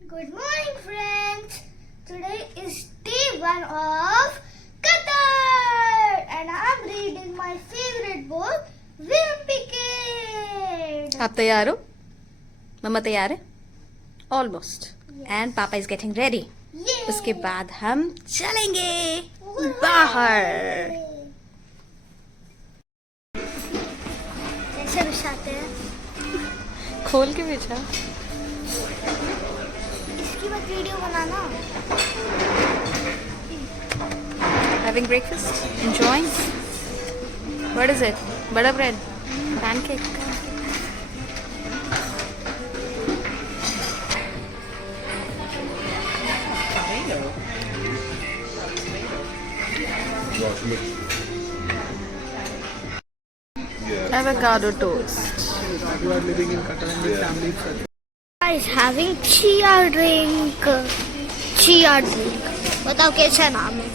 Good morning, friends. Today is day one of Qatar, and I'm reading my favorite book, Wimpy Kid. आप तैयार हो? मम्मा तैयार है? Almost. And पापा is getting ready. Yay! उसके बाद हम चलेंगे बाहर. कैसे बिछाते हैं? खोल के बिछा. इसकी बात video banana. Having breakfast? Enjoying? What is it? Butter bread? Pancake? Avocado toast. You are living in Qatar and with family. Guys, having chia drink. Chia drink. बताओ कैसा नाम है?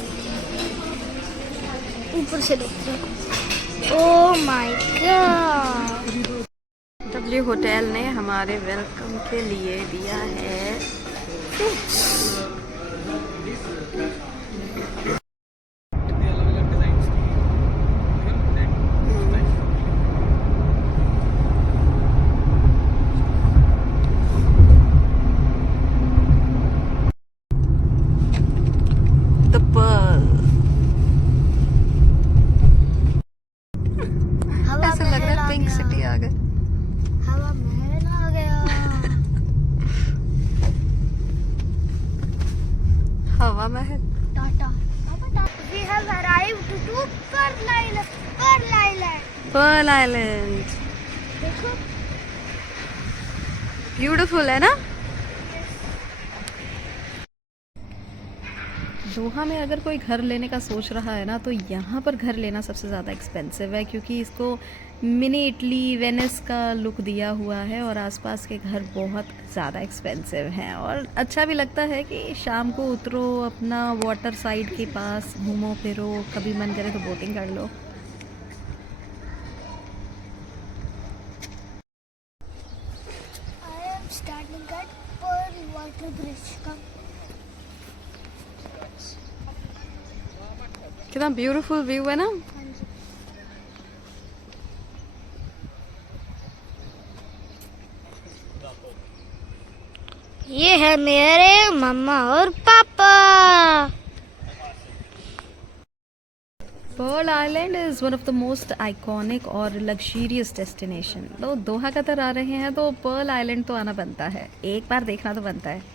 ऊपर से देखो. Oh my God. W hotel ने हमारे welcome के लिए दिया है fruits. The Pearl. हवा ऐसा लग महल रहा आ है पिंक गया. सिटी आ गए. हवा महल आ गया. हवा महल. Tata. We have arrived to Pearl Island. Pearl Island. Pearl Island. देखो. ब्यूटीफुल है ना. दोहा में अगर कोई घर लेने का सोच रहा है ना तो यहाँ पर घर लेना सबसे ज़्यादा एक्सपेंसिव है क्योंकि इसको मिनी इटली वेनिस का लुक दिया हुआ है और आसपास के घर बहुत ज़्यादा एक्सपेंसिव हैं और अच्छा भी लगता है कि शाम को उतरो अपना वाटर साइड के पास घूमो फिरो कभी मन करे तो बोटिंग कर लो. I am standing at Pearl Water Bridge. कितना ब्यूटीफुल व्यू है ना. ये है मेरे मम्मा और पापा. Pearl Island is one of the most iconic और luxurious destination. तो दोहा कतर आ रहे हैं तो Pearl Island तो आना बनता है. एक बार देखना तो बनता है.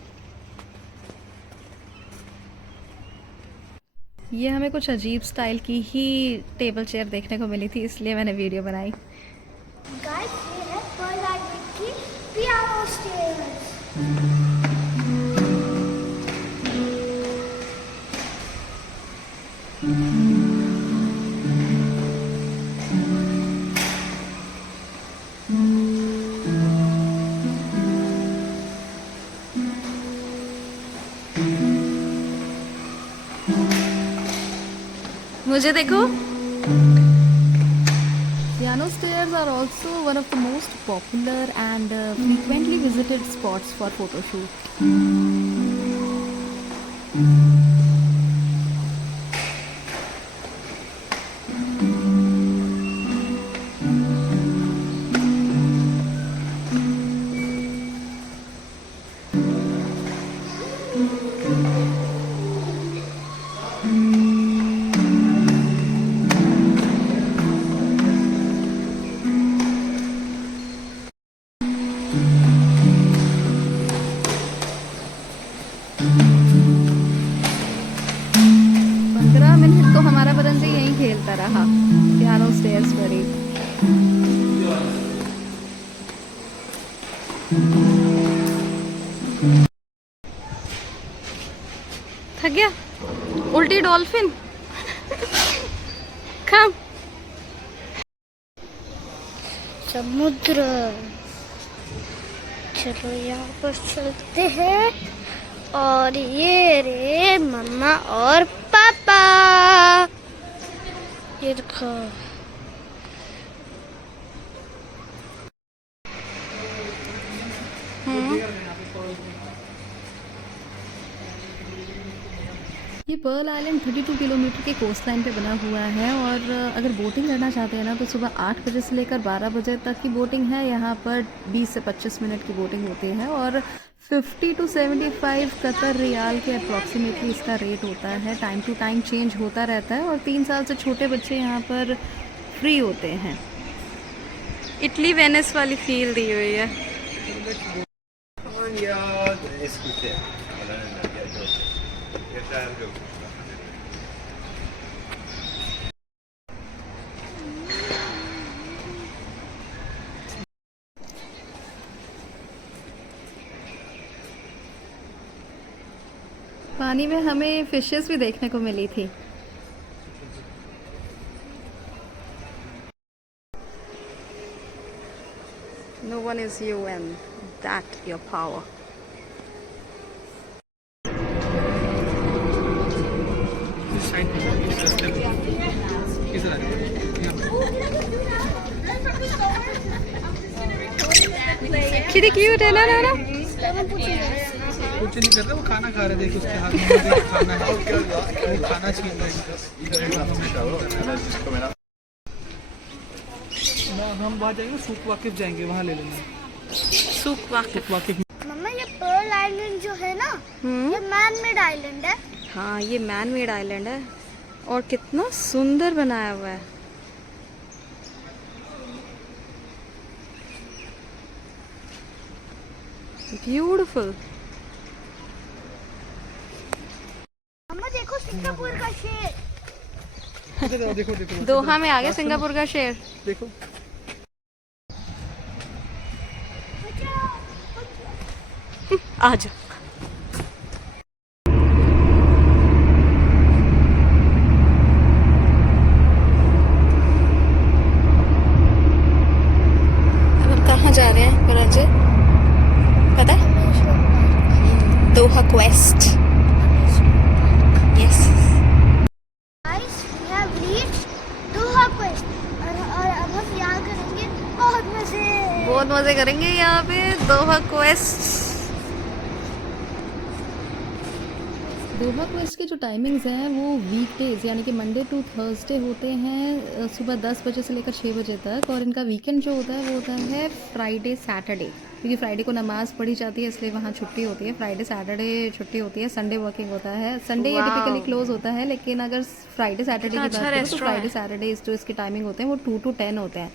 ये हमें कुछ अजीब स्टाइल की ही टेबल चेयर देखने को मिली थी इसलिए मैंने वीडियो बनाई. गाइस, ये है Pearl Island की पियानो स्टेयर्स. मुझे देखो. Piano stairs are also one of the most popular and frequently visited spots for photo shoot. तो हमारा बदन से यहीं खेलता रहा पियानो स्टेयर्स पर ही. थक गया. उल्टी डॉल्फिन. कम. समुद्र. चलो यहाँ पर चलते हैं. और ये रे मम्मा और पापा. ये देखो. ये पर्ल आइलैंड 32 किलोमीटर के कोस्ट लाइन पे बना हुआ है और अगर बोटिंग करना चाहते हैं ना तो सुबह 8 बजे से लेकर 12 बजे तक की बोटिंग है। यहाँ पर 20 से 25 मिनट की बोटिंग होती है और 50 to 75 कतर रियाल के अप्रॉक्सीमेटली इसका रेट होता है। टाइम टू टाइम चेंज होता रहता है और 3 साल से छोटे बच्चे यहाँ पर फ्री होते हैं। इटली वेनिस वाली फील दी हुई है। पानी में हमें फिशेस भी देखने को मिली थी। No one is you and that your power. This side, this rasta पे। इस रास्ते पे। कितनी क्यूट है ना। कुछ नहीं कर रहे, वो खाना खा रहे, देखो उसके हाथ में खाना है, वो खाना छीन रहे हैं। हम वहाँ जाएंगे, सूक वाकिफ जाएंगे, वहाँ ले लेंगे सूक वाकिफ। मम्मा ये पर्ल आइलैंड जो है ना, ये मैन मेड आइलैंड है। हाँ, ये मैन मेड आइलैंड है और कितना सुंदर बनाया हुआ है। ब्यूटीफुल। मम्मा देखो सिंगापुर का शेर। देखो देखो दोहा में आ गया सिंगापुर का शेर। देखो आ जा। अब हम कहाँ जा रहे हैं परांजल? पता? Doha Quest. Yes. Guys, we have reached Doha Quest और अब हम यहाँ करेंगे बहुत मजे। बहुत मजे करेंगे यहाँ पे दोहा क्वेस्ट। दोहा क्वेस्ट के जो टाइमिंग्स हैं वो वीकडेज यानी कि मंडे टू थर्सडे होते हैं सुबह 10 बजे से लेकर 6 बजे तक। और इनका वीकेंड जो होता है वो होता है फ्राइडे सैटरडे, क्योंकि फ्राइडे को नमाज़ पढ़ी जाती है इसलिए वहाँ छुट्टी होती है। फ्राइडे सैटरडे छुट्टी होती है, संडे वर्किंग होता है। संडे ये टिपिकली क्लोज होता है, लेकिन अगर फ्राइडे सैटरडे की बात करें तो फ्राइडे सैटरडे जो इसके टाइमिंग होते हैं वो 2 to 10 होते हैं।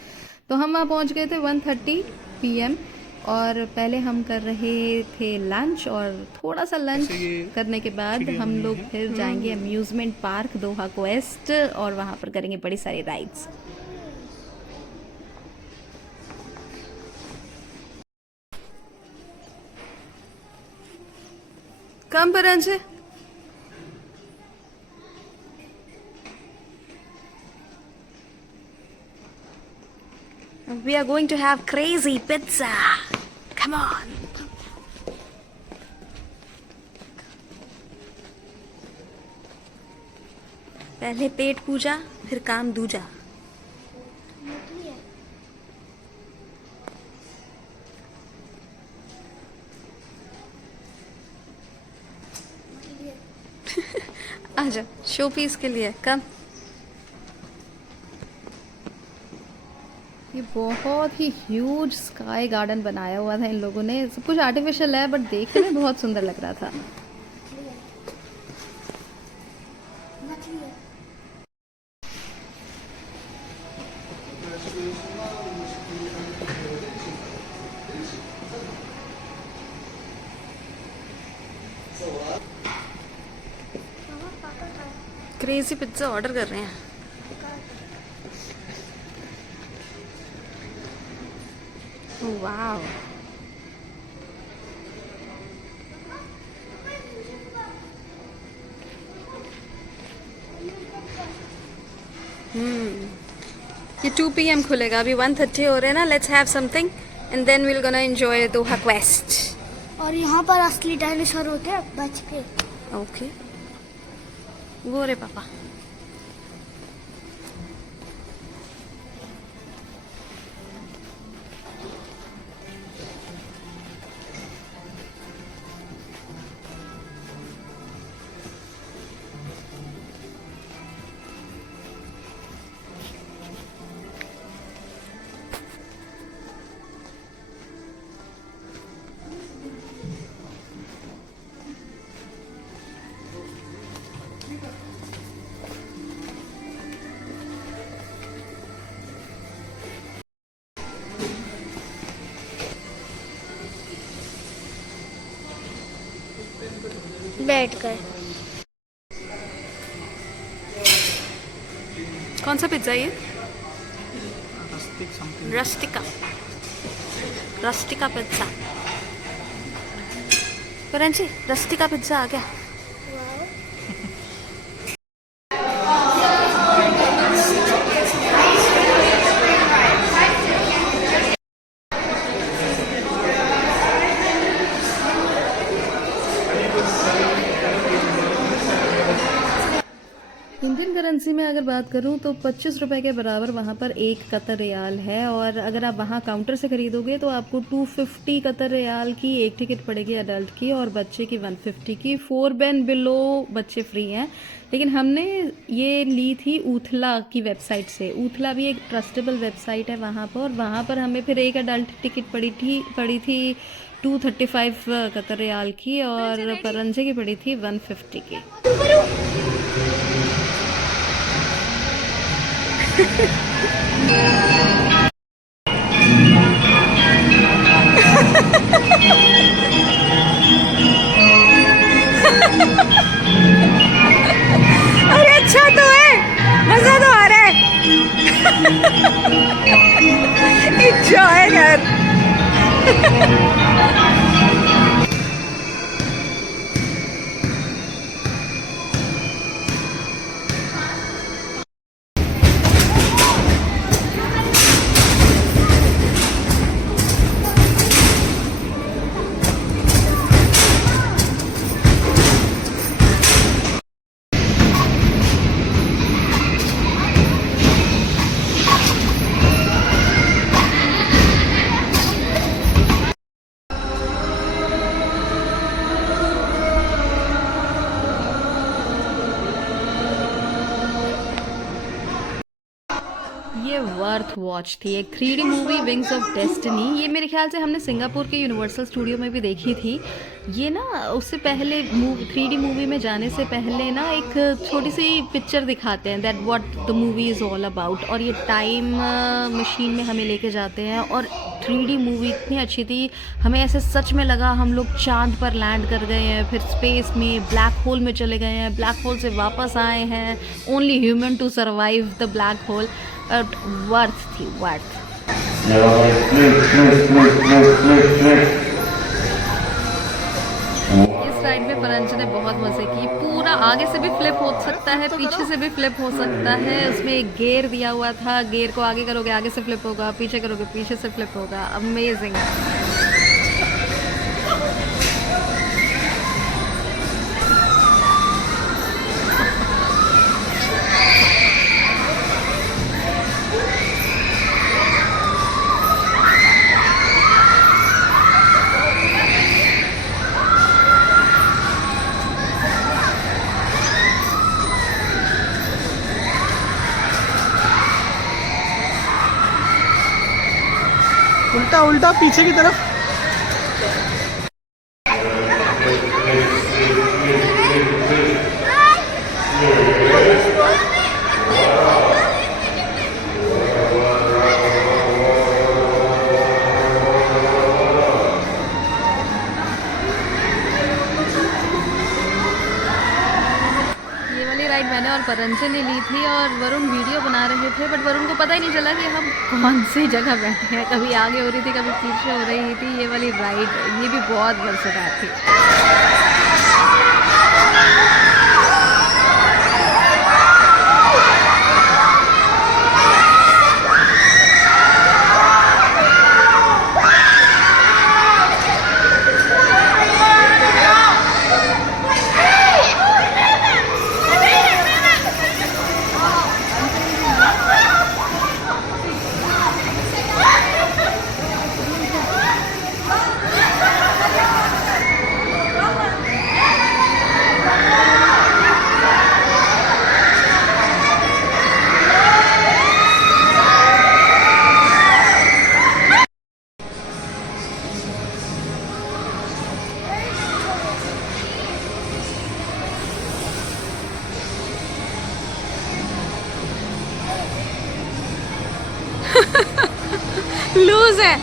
तो हम वहाँ पहुँच गए थे 1:30 PM और पहले हम कर रहे थे लंच और थोड़ा सा लंच करने के बाद हम लोग फिर जाएंगे अम्यूज़मेंट पार्क दोहा क्वेस्ट और वहाँ पर करेंगे बड़ी सारी rides. Come Paranjal. We are going to have crazy pizza. Come on. पहले पेट पूजा फिर काम दूजा। आजा, शो पीस के लिए कम। ये बहुत ही ह्यूज स्काई गार्डन बनाया हुआ था इन लोगों ने। सब कुछ आर्टिफिशियल है बट देखने में बहुत सुंदर लग रहा था। क्रेजी पिज्जा ऑर्डर कर रहे हैं। वाओ, ये 2 PM खुलेगा, अभी 1:30 हो रहे हैं ना। Let's have something and then we'll gonna enjoy Doha Quest. और यहाँ पर असली डायनासोर होते हैं बच के। ओके, वो रे पापा। बैठकर। कौन सा पिज्ज़ा ये? Rustic something. Rustica pizza. परंजी रस्टिका पिज्ज़ा आ गया। इंडियन करेंसी में अगर बात करूं तो 25 रुपए के बराबर वहाँ पर 1 कतर रियाल है, और अगर आप वहाँ काउंटर से खरीदोगे तो आपको 250 कतर रियाल की एक टिकट पड़ेगी अडल्ट की, और बच्चे की 150 की। 4 एंड बिलो बच्चे फ्री हैं। लेकिन हमने ये ली थी ऊथला की वेबसाइट से। ऊथला भी एक ट्रस्टेबल वेबसाइट है वहाँ पर, और वहाँ पर हमें फिर एक अडल्ट टिकट पड़ी थी 235 कतर रियाल की, और परंजे की पड़ी थी 150 की। अरे अच्छा तो है, मजा तो आ रहा है। एंजॉय कर। ये वर्थ वॉच थी, एक 3D movie wings of destiny. ये मेरे ख्याल से हमने सिंगापुर के यूनिवर्सल स्टूडियो में भी देखी थी। ये ना उससे पहले 3D मूवी में जाने से पहले ना एक छोटी सी पिक्चर दिखाते हैं, that what the movie is all about, और ये टाइम मशीन में हमें लेके जाते हैं। और 3D मूवी इतनी अच्छी थी, हमें ऐसे सच में लगा हम लोग चांद पर लैंड कर गए हैं, फिर स्पेस में ब्लैक होल में चले गए हैं, ब्लैक होल से वापस आए हैं, only human to survive the black hole. Worth थी, वर्थ। इस राइड में परंज ने बहुत मजे किए। पूरा आगे से भी फ्लिप हो सकता है, पीछे से भी फ्लिप हो सकता है। उसमें एक गेयर दिया हुआ था, गेयर को आगे करोगे आगे से फ्लिप होगा, पीछे करोगे पीछे से फ्लिप होगा। अमेजिंग। उल्टा उल्टा पीछे की तरफ। राइड मैंने और परंजन ने ली थी, और वरुण वीडियो बना रहे थे, बट वरुण को पता ही नहीं चला कि हम कौन सी जगह बैठे हैं। कभी आगे हो रही थी, कभी पीछे हो रही थी। ये वाली राइड ये भी बहुत मजेदार थी। लूज है।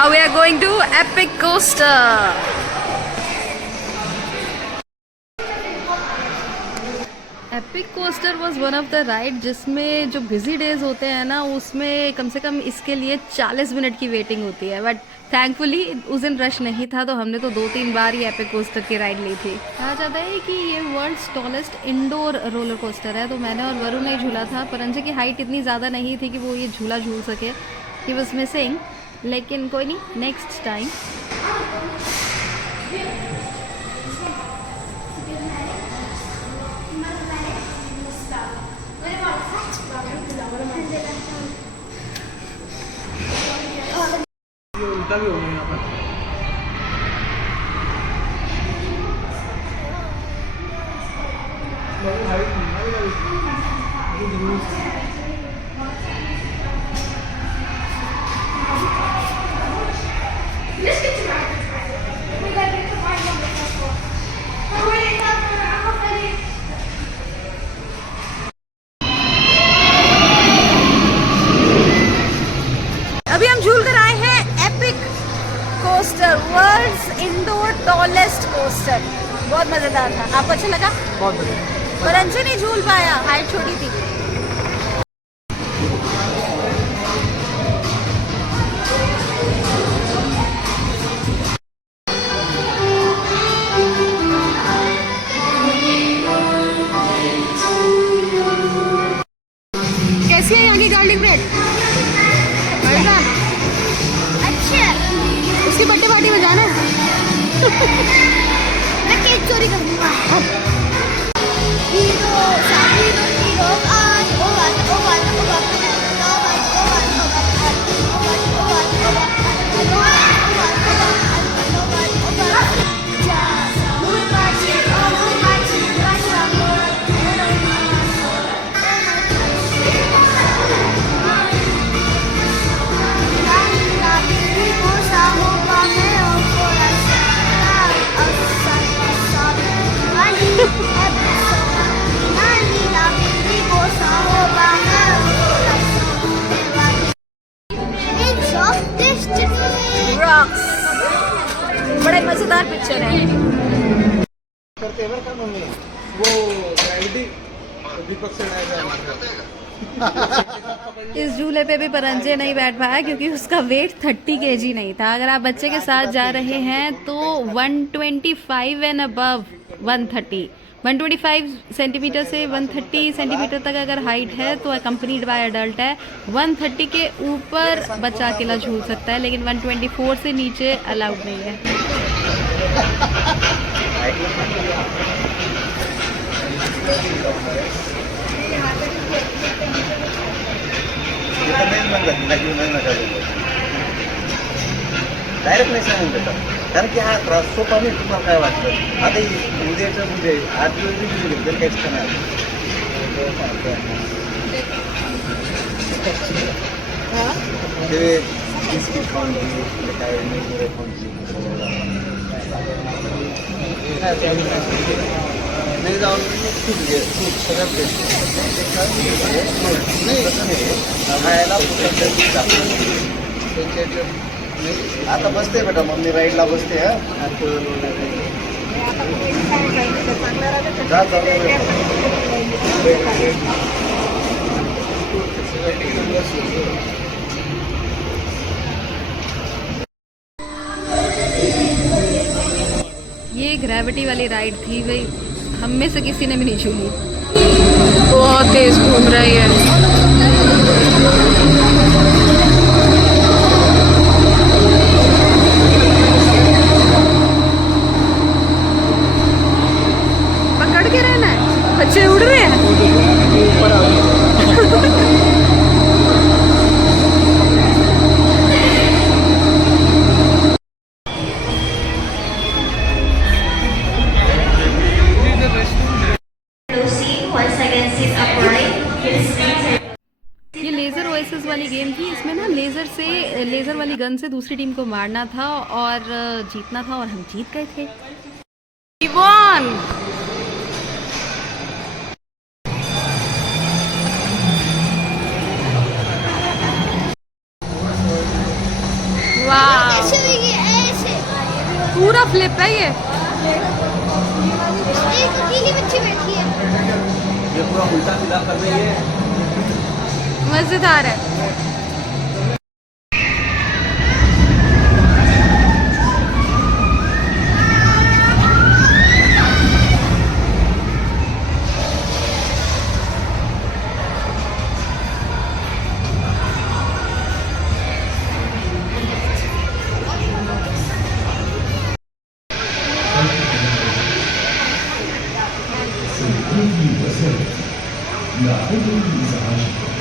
Now we are going to Epic Coaster. Epic coaster was one of the ride जिसमें जो बिजी डेज होते हैं ना उसमें कम से कम इसके लिए 40 मिनट की वेटिंग होती है, बट थैंकफुली उस दिन रश नहीं था तो हमने तो 2-3 बार ही एपिक कोस्टर की राइड ली थी। कहा जाता है कि ये world's tallest indoor roller coaster है, तो मैंने और वरुण ने झूला था। परंजे की हाइट इतनी ज़्यादा नहीं थी कि वो ये झूला झूल सके, ही वॉज मिसिंग, लेकिन कोई नहीं, नेक्स्ट टाइम। ये उल्टा भी हो गया यहाँ पर। अभी हम झूल कर आए हैं Epic Coaster, world's indoor tallest coaster. बहुत मजेदार था। आपको अच्छा लगा? बहुत बढ़िया। पर अंशु नहीं झूल पाया, हाइट छोटी थी। कैसी है यहाँ की गार्लिक ब्रेड? अच्छे उसकी बर्थडे पार्टी में जाना। मैं केक चोरी कर दूंगा। हीरो हीरो हीरो आज ओ बात ओ बात ओ बात ओ बात ओ बात ओ बात ओ बात ओ बात रॉक्स बड़े मजेदार पिक्चर है। करते हैं क्या मम्मी वो ग्रेविटी दीपक से इस झूले पे भी परंजे नहीं बैठ पाया क्योंकि उसका वेट 30 kg नहीं था। अगर आप बच्चे के साथ जा रहे हैं तो 125 एंड अबव 125 सेंटीमीटर से 130 सेंटीमीटर तक अगर हाइट है तो अकम्पनीड बाय एडल्ट है। 130 के ऊपर बच्चा अकेला झूल सकता है, लेकिन 124 से नीचे अलाउड नहीं है। डायरेक्ट नाही सांगून देतात, कारण की हा त्रास सोपा नाही. तुम्हाला काय वाटतं आता उद्याचं म्हणजे 8 दिवस घेतलं काहीच खाणार ते बिस्किट खाऊन घे काय मुरमुरे खाऊन नाही जाऊन सूप घे, सूप सगळ्यात बेस्ट नाही खायला आता बसते बेटा मम्मी राईडला बसते. ये ग्रेविटी वाली राइड थी भाई, हम में से किसी ने भी नहीं झूली। बहुत तेज घूम रही है। पकड़ के रहना है, बच्चे उड़ रहे हैं। ये लेज़र ओएसिस वाली गेम थी। इसमें ना लेज़र वाली गन से दूसरी टीम को मारना था और जीतना था, और हम जीत गए थे। इवान वाह, पूरा फ्लिप है ये। एक अकेली बच्ची बैठी है। ये पूरा उल्टा सीधा कर रही है। मजेदार है।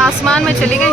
आसमान में चली गई।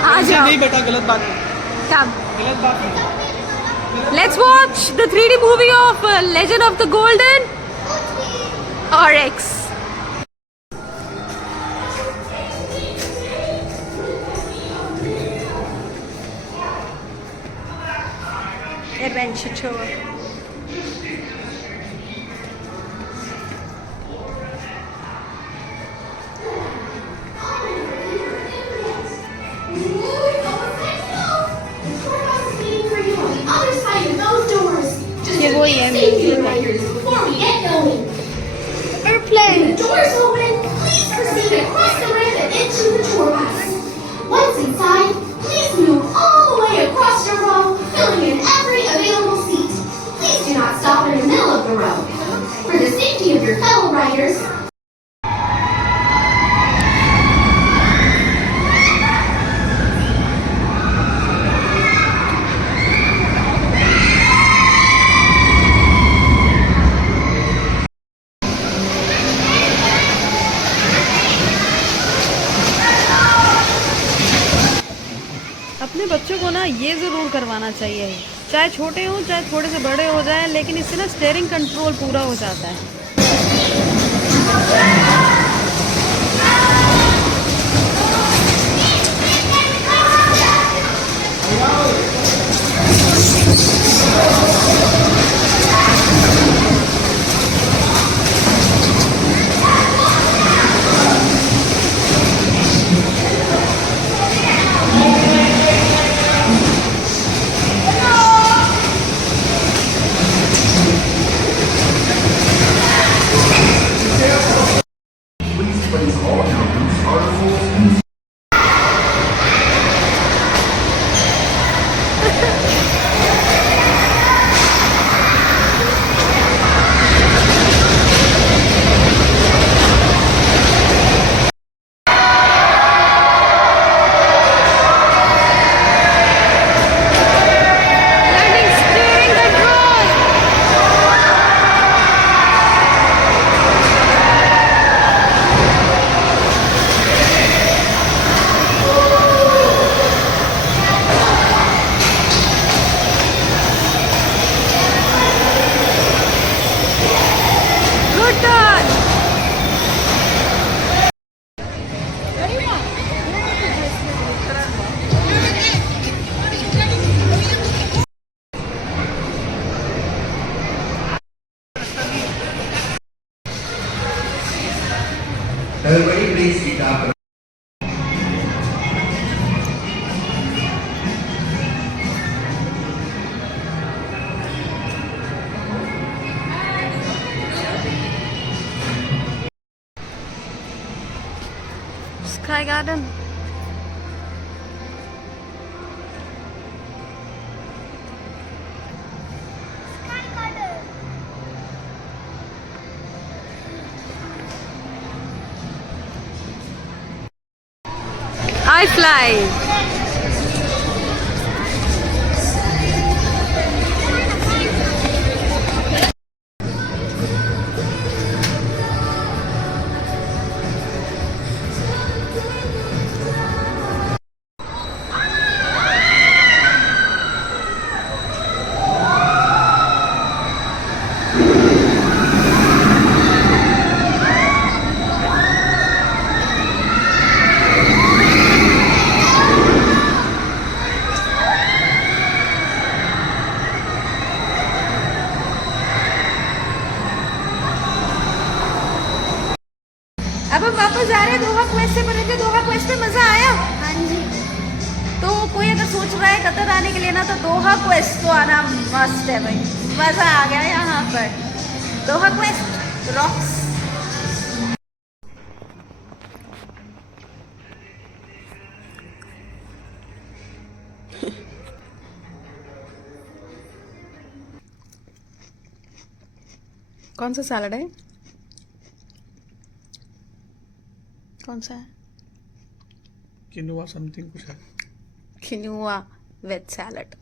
आ ऐसे जाओ। नहीं बेटा, गलत बात है, कब? गलत बात है। Let's watch the 3D movie of Legend of the Golden Oryx. Adventure tour. ये वही है before we get going. Airplane. The doors open. Please proceed across the ramp and into the tour bus. Once inside, please move all the way across your row, filling in every available seat. Please do not stop in the middle of the row. For the safety of your fellow riders, अपने बच्चों को ना ये ज़रूर करवाना चाहिए, चाहे छोटे हों चाहे थोड़े से बड़े हो जाएं, लेकिन इससे ना स्टीयरिंग कंट्रोल पूरा हो जाता है। Learning steering control. Good turn. Everybody please speak up. Sky Garden. I fly. वापस जा रहे हैं दोहा क्वेस्ट से, पर दोहा क्वेस्ट में मजा आया। हाँ जी। तो कोई अगर सोच रहा है कतर आने के लिए ना, तो दोहा क्वेस्ट तो आना मस्त है भाई, मजा आ गया यहाँ पर। दोहा क्वेस्ट रॉक्स। कौन सा सैलड है? कौन सा है? किनुआ समथिंग कुछ है। किनुआ वेज सैलड।